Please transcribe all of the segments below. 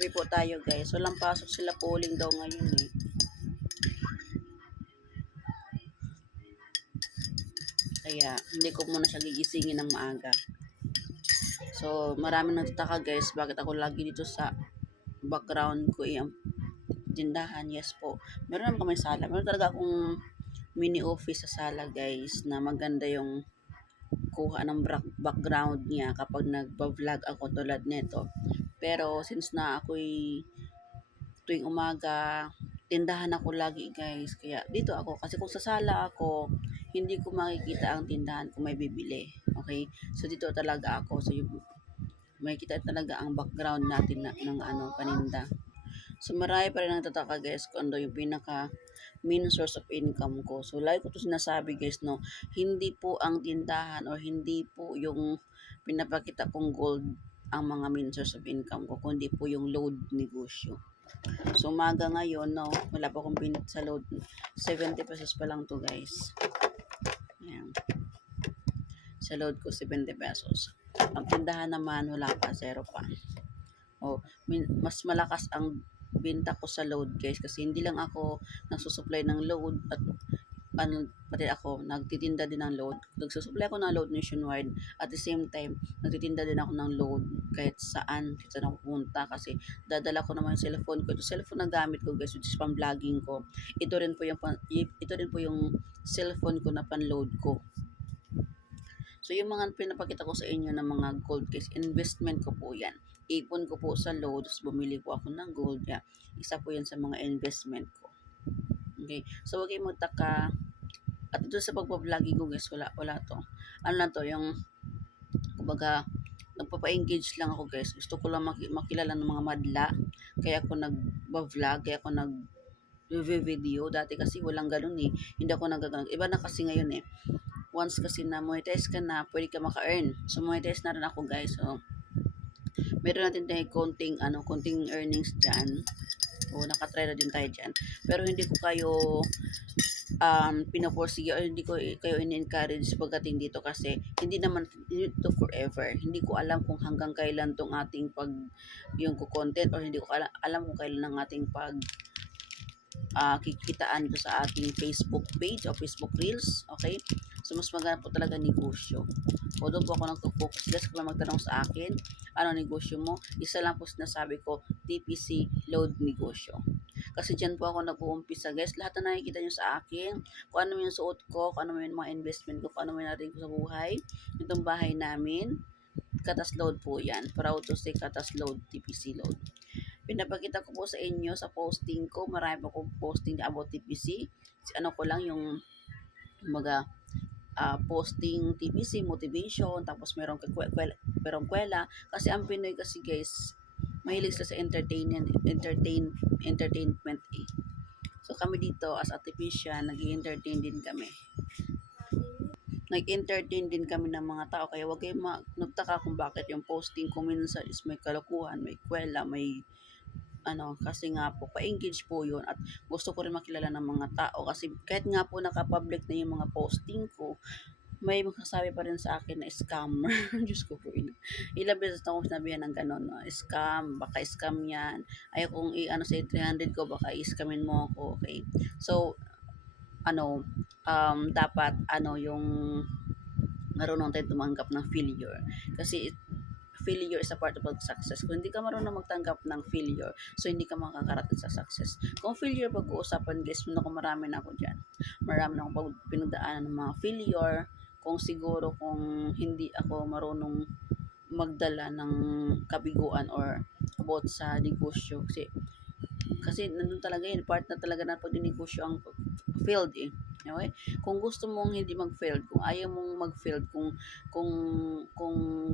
kape po tayo guys. Walang pasok sila, polling daw ngayon eh. Kaya hindi ko muna siya gigisingin ng maaga. So maraming nagtataka guys, bakit ako lagi dito sa background ko ang tindahan. Yes po. Meron naman kami sala. Meron talaga akong mini office sa sala guys, na maganda yung kuha ng background niya kapag nagba-vlog ako tulad nito. Pero since na ako'y tuwing umaga, tindahan ako lagi guys. Kaya dito ako, kasi kung sa sala ako, hindi ko makikita ang tindahan kung may bibili. Okay? So dito talaga ako. So yung makikita talaga ang background natin ng paninda. So marami pa rin nagtataka guys kung ano yung pinaka main source of income ko. So like ko to sinasabi guys, no, hindi po ang tindahan or hindi po yung pinapakita kong gold ang mga main source of income ko, kundi po yung load negosyo. So umaga ngayon, no, wala pa akong pinit sa load. 70 pesos pa lang to guys. Ayan. Sa load ko 70 pesos. Ang tindahan naman wala pa, zero pa. Mas malakas ang benta ko sa load guys, kasi hindi lang ako nagsusupply ng load at pati ako nagtitinda din ng load. Nagsusupply ako ng load nationwide, at the same time nagtitinda din ako ng load kahit saan ako pumunta, kasi dadala ko naman yung cellphone ko. Ito cellphone na gamit ko guys, which is pang vlogging ko. Ito rin po yung cellphone ko na pan-load ko. So, yung mga pinapakita ko sa inyo ng mga gold case, investment ko po yan. Ipon ko po sa load, bumili po ako ng gold. Yeah. Isa po yan sa mga investment ko. Okay. So, huwag kayong magtaka. At ito sa pagpa-vlogging ko guys, wala to. Ano lang to, yung, kumbaga, nagpapa-engage lang ako guys. Gusto ko lang makilala ng mga madla. Kaya ako nag-vlog, kaya ako video. Dati kasi walang ganun eh. Hindi ako nagaganon. Iba na kasi ngayon eh. Once kasi na monetize ka na, pwede ka maka-earn. So, monetize na rin ako guys. So, meron natin tayo konting earnings dyan. O, nakatry na din tayo dyan. Pero hindi ko kayo pinaporsige, or hindi ko kayo in-encourage pagdating dito, kasi hindi naman ito forever. Hindi ko alam kung hanggang kailan tong ating yung content, or hindi ko alam kung kailan ang ating kikitaan ko sa ating Facebook page o Facebook Reels. Okay? So, mas maganda po talaga negosyo. O doon po ako nagpo-focus. Guys, kung magtanong sa akin, ano negosyo mo? Isa lang po sinasabi ko, TPC load negosyo. Kasi dyan po ako nag-uumpisa guys. Lahat na nakikita nyo sa akin, kung ano yung suot ko, kung ano yung mga investment ko, kung ano yung natin ko sa buhay, itong bahay namin, Katas Load po yan. Proud to say Katas Load, TPC load. Pinapakita ko po sa inyo sa posting ko. Marami po akong posting about TPC. Ano ko lang yung posting TPC, motivation, tapos merong kwela. Kasi ang Pinoy kasi guys, mahilig sila sa entertainment eh. So kami dito as artificial, nag-entertain din kami. Nag-entertain din kami ng mga tao, kaya wag kayong nagtaka kung bakit yung posting ko minsan is may kalokohan, may kwela, may kasi nga po, pa-engage po yun, at gusto ko rin makilala ng mga tao, kasi kahit nga po naka-public na yung mga posting ko, may magsasabi pa rin sa akin na scammer. Diyos ko po, ilang beses na akong sinabihan ng gano'n, no? Scam, baka scam yan. Ayaw kong sa 300 ko, baka i-scamin mo ako, okay? So, dapat, yung marunong tayo tumanggap ng failure. Kasi, failure is a part of success. Kung hindi ka marunong magtanggap ng failure, so hindi ka makakarating sa success. Kung failure pag-uusapan guys, marami na ako dyan. Marami na akong pinagdaanan ng mga failure. Kung hindi ako marunong magdala ng kabiguan or about sa negosyo. Kasi nandun talaga yun, part na talaga na pag-negosyo ang failed eh. Okay? Kung gusto mong hindi mag-failed, kung ayaw mong mag-failed, kung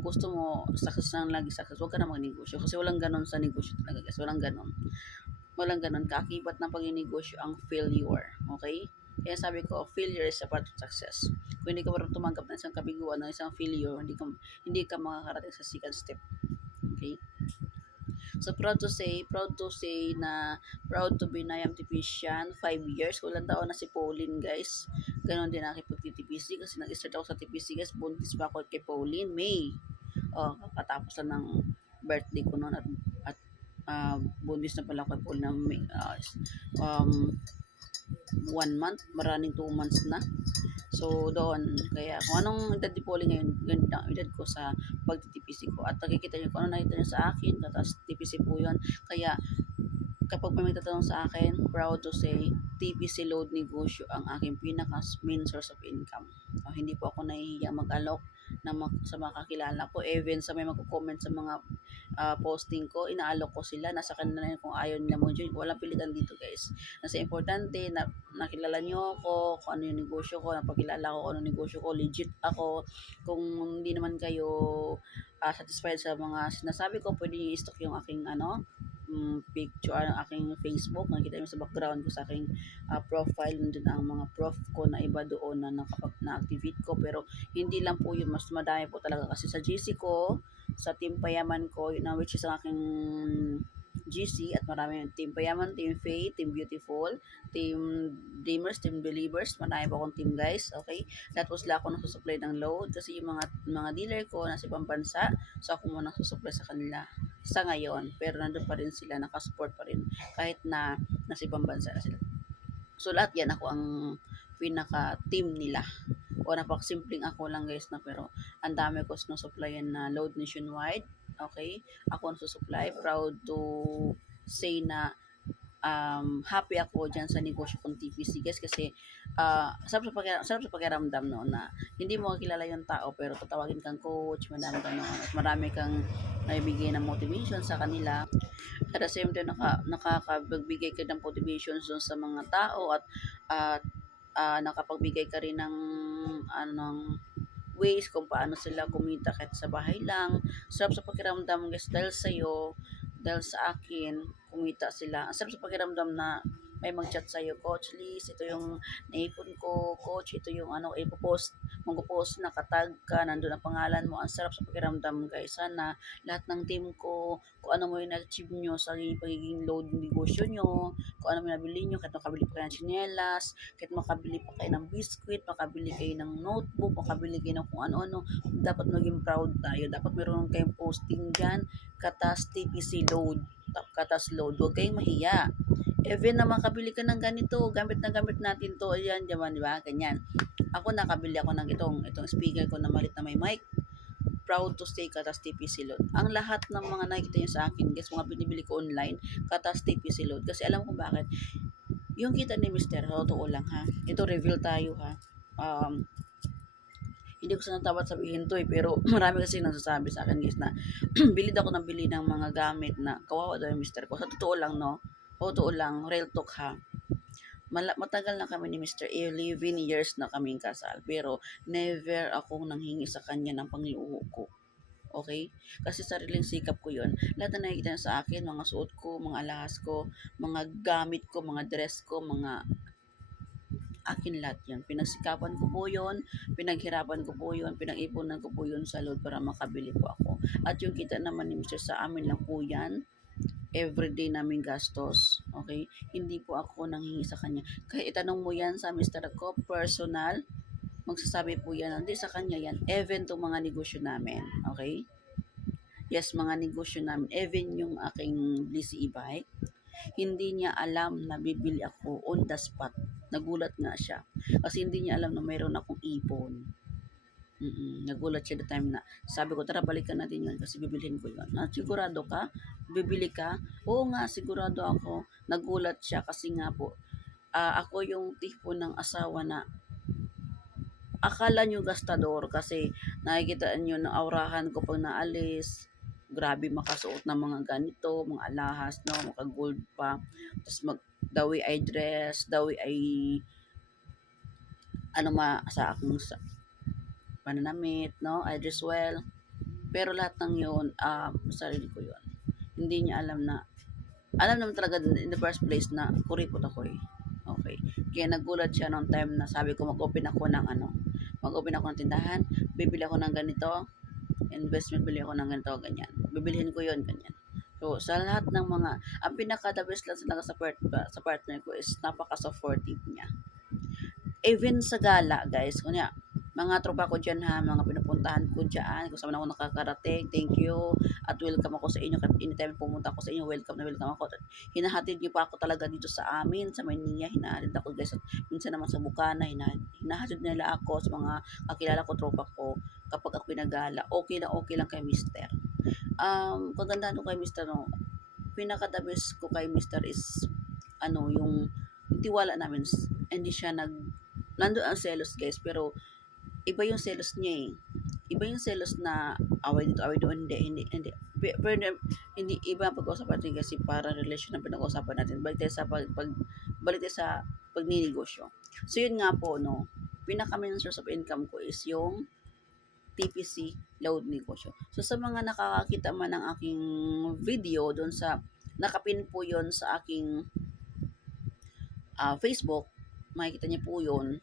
gusto mo success lang lagi success, huwag ka na mag-negosyo, kasi walang ganon sa negosyo talaga guys. Walang ganon. Kaakibat ng pag-negosyo ang failure. Okay? Kaya sabi ko, failure is a part of success. Kung hindi ka marunong tumanggap ng isang kabiguan, ng isang failure, hindi ka makakarating sa second step. Okay? So, proud to say proud to be Nayam Tipician, 5 years. Walang taon na si Pauline, guys. Ganon din ako pag-TPC, kasi nag-start ako sa TPC, guys. Buntis pa ako kay Pauline, May. Katapos lang ng birthday ko noon, at Buntis na pala ako po na um, 1 month, maraming 2 months na. So, doon, kaya kung anong edad ni Polly ngayon, ganito ang edad ko sa pagtitipisi ko. At nakikita niyo kung ano nakita niyo sa akin, tapos TPC po yun. Kaya, kapag may magtatanong sa akin, proud to say, TPC load negosyo ang aking pinaka main source of income. Hindi po ako nahihiya mag-alok sa mga kakilala ko. Even sa may magko-comment sa mga posting ko, inaalok ko sila. Nasa kanila na yun kung ayaw nila mag-join. Walang pilitan dito guys. Nasa importante na nakilala nyo ako, kung ano yung negosyo ko, napakilala ko kung ano yung negosyo ko, legit ako. Kung hindi naman kayo satisfied sa mga sinasabi ko, pwede nyo i-stock yung aking picture ng aking Facebook. Nakikita mo sa background ko sa aking profile. Nandun ang mga prof ko na iba doon na na-activate ko. Pero hindi lang po yun. Mas madami po talaga kasi sa GC ko, sa Team Payaman ko, na which is ang aking GC at marami yung Team Payaman, Team Faith, Team Beautiful, Team Dreamers, Team Believers, marami pa akong team guys, okay? Lahat po sila ako nasusupply ng load kasi yung mga dealer ko nasa ibang bansa, so ako muna nasusupply sa kanila sa ngayon, pero nandun pa rin sila, nakasupport pa rin kahit na nasa ibang bansa na sila. So lahat yan ako ang pinaka-team nila. O napakasimpleng ako lang guys na pero ang dami ko sinusupplyan na load nationwide. Okay? Ako ang susupply. Proud to say na happy ako dyan sa negosyo kong TPC guys kasi sarap sa pakiramdam no na hindi mo kilala yung tao pero tatawagin kang coach, madami kang at marami kang naibigay ng motivation sa kanila. At the same time nakakapagbigay ka ng motivation dun sa mga tao at nakapagbigay ka rin ng ways kung paano sila kumita kahit sa bahay lang. Sarap sa pakiramdam guys dahil sa'yo, dahil sa akin, kumita sila. Ang sarap sa pakiramdam na may mag-chat sa'yo, Coach Liz, ito yung naipon ko, Coach, ito yung ipopost, mag-post, nakatag ka, nandun ang pangalan mo. Ang sarap sa pakiramdam guys. Sana lahat ng team ko, kung ano mo yung na-achieve nyo sa pagiging load negosyo nyo, kung ano mo nabili nyo, kahit makabili pa kayo ng chinelas, kahit makabili pa kayo ng biscuit, makabili kayo ng notebook, makabili kayo ng kung ano-ano, dapat maging proud tayo. Dapat meron kayong posting dyan, Katas TPC load, Katas load. Huwag kayong mahiya. Even na makabili ka ng ganito, gamit na gamit natin to, ayan, diba, diba, ganyan. Ako nakabili ako ng itong speaker ko na malit na may mic. Proud to stay Katas TPC load. Ang lahat ng mga nakikita nyo sa akin, guys, mga binibili ko online, Katas TPC load. Kasi alam ko bakit. Yung kita ni Mr. Totoo lang ha. Ito reveal tayo ha. Hindi ko sana dapat sabihin to pero marami kasi nagsasabi sa akin guys na bilid ako ng bili ng mga gamit na kawawa daw yung Mr. ko. Sa totoo lang no, totoo lang, real talk ha. Matagal na kami ni Mr. 11 years na kaming kasal pero never akong nanghingi sa kanya ng pangluho ko. Okay? Kasi sariling sikap ko yun. Lahat na nakikita niya sa akin, mga suot ko, mga alahas ko, mga gamit ko, mga dress ko, mga akin lahat yan. Pinagsikapan ko po yun, pinaghirapan ko po yun, pinag-ipunan ko po yun sa load para makabili po ako. At yung kita naman ni Mr. sa amin lang po yan, everyday namin gastos, okay? Hindi po ako nanghingi sa kanya. Kaya itanong mo yan sa Mr. ko, personal, magsasabi po yan, hindi sa kanya yan, even to mga negosyo namin, okay? Yes, mga negosyo namin, even yung aking Blissy e-bike, hindi niya alam na bibili ako on the spot. Nagulat nga siya. Kasi hindi niya alam na mayroon akong ipon. Nagulat siya the time na sabi ko, tara balikan natin yun kasi bibilhin ko yun. Sigurado ka? Bibili ka? Oo nga, sigurado ako. Nagulat siya kasi nga po, ako yung tipo ng asawa na akala nyo gastador kasi nakikita nyo ng aurahan ko pag naalis. Grabe makasuot ng mga ganito, mga alahas, no, mga gold pa. Tapos dawi ay dress, dawi ay sa akong pananamit, no, I dress well. Pero lahat ng yun, sarili ko yun. Hindi niya alam naman talaga in the first place na kuripot ako eh. Okay. Kaya nagulat siya noong time na sabi ko mag-open ako ng tindahan, bibili ako ng ganito, investment, bili ako ng ganito, ganyan. Bibilhin ko yon ganyan. So, sa lahat ng mga, ang pinaka-the best lang sa partner ko is napaka-supportive niya. Even sa gala, guys, kunya, mga tropa ko dyan ha, mga pinupunta pinupuntahan ko dyan, kung saan man ako nakakarating, thank you, at welcome ako sa inyo, kahit anytime pumunta ako sa inyo, welcome na welcome ako, at hinahatid niyo pa ako talaga dito sa amin, sa Maynila, hinahatid ako guys, at minsan naman sa Bukana, hinahatid nila ako sa mga kakilala ko, tropa ko, kapag ako pinagala, okay lang kay mister. Kagandahan ko kay mister, no, pinaka-the best ko kay mister is, yung tiwala namin, hindi siya nandun ang selos guys, pero iba yung selos niya eh. Iba yung selos na away dito, away doon, hindi. Pero hindi iba ang pag-uusapan natin kasi para relasyon ang pinag-uusapan natin. Balik tayo sa pagninegosyo. So yun nga po, no, pinaka-main source of income ko is yung TPC load negosyo. So sa mga nakakakita man ng aking video doon sa nakapin po yon sa aking Facebook, makikita niyo po yon.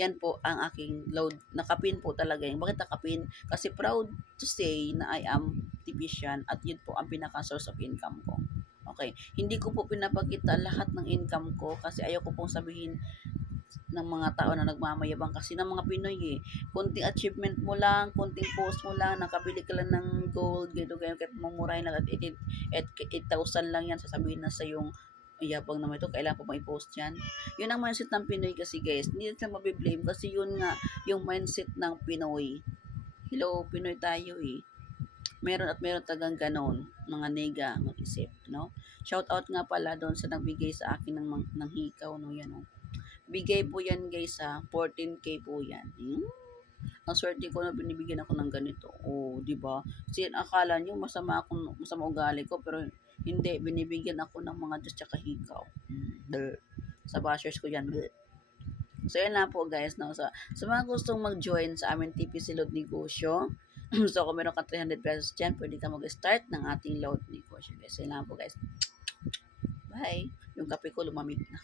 Yan po ang aking load. Nakapin po talaga yun. Bakit nakapin? Kasi proud to say na I am Tipician at yun po ang pinaka-source of income ko. Okay. Hindi ko po pinapakita lahat ng income ko kasi ayaw ko pong sabihin ng mga tao na nagmamayabang kasi ng mga Pinoy eh. Kunting achievement mo lang, kunting post mo lang, nakabili ka lang ng gold, gito ganyan, kahit mamurahin lang at 8,000 lang yan, sasabihin na sa yung yabang naman ito, kailangan pa ma-post yan. Yun ang mindset ng Pinoy kasi guys, hindi natin mabiblame kasi yun nga, yung mindset ng Pinoy. Hello, Pinoy tayo eh. Meron tagang ganon, mga nega, mag-isip, no? Shout out nga pala doon sa nagbigay sa akin ng hikaw, no, yan, no? Bigay po yan guys ha, 14K po yan. Ang swerte ko na binibigyan ako ng ganito. Oh, di ba? Kasi akala niyo masama ugali ko pero hindi, binibigyan ako ng mga Diyos tsaka hikaw. Sa bashers ko yan. So, yan lang po guys. No? Sa mga gustong mag-join sa amin TPC Load Negosyo, so kung meron ka 300 pesos dyan, pwede ka mag-start ng ating load negosyo. Guys, yan lang po guys. Bye! Yung kape ko lumamig na.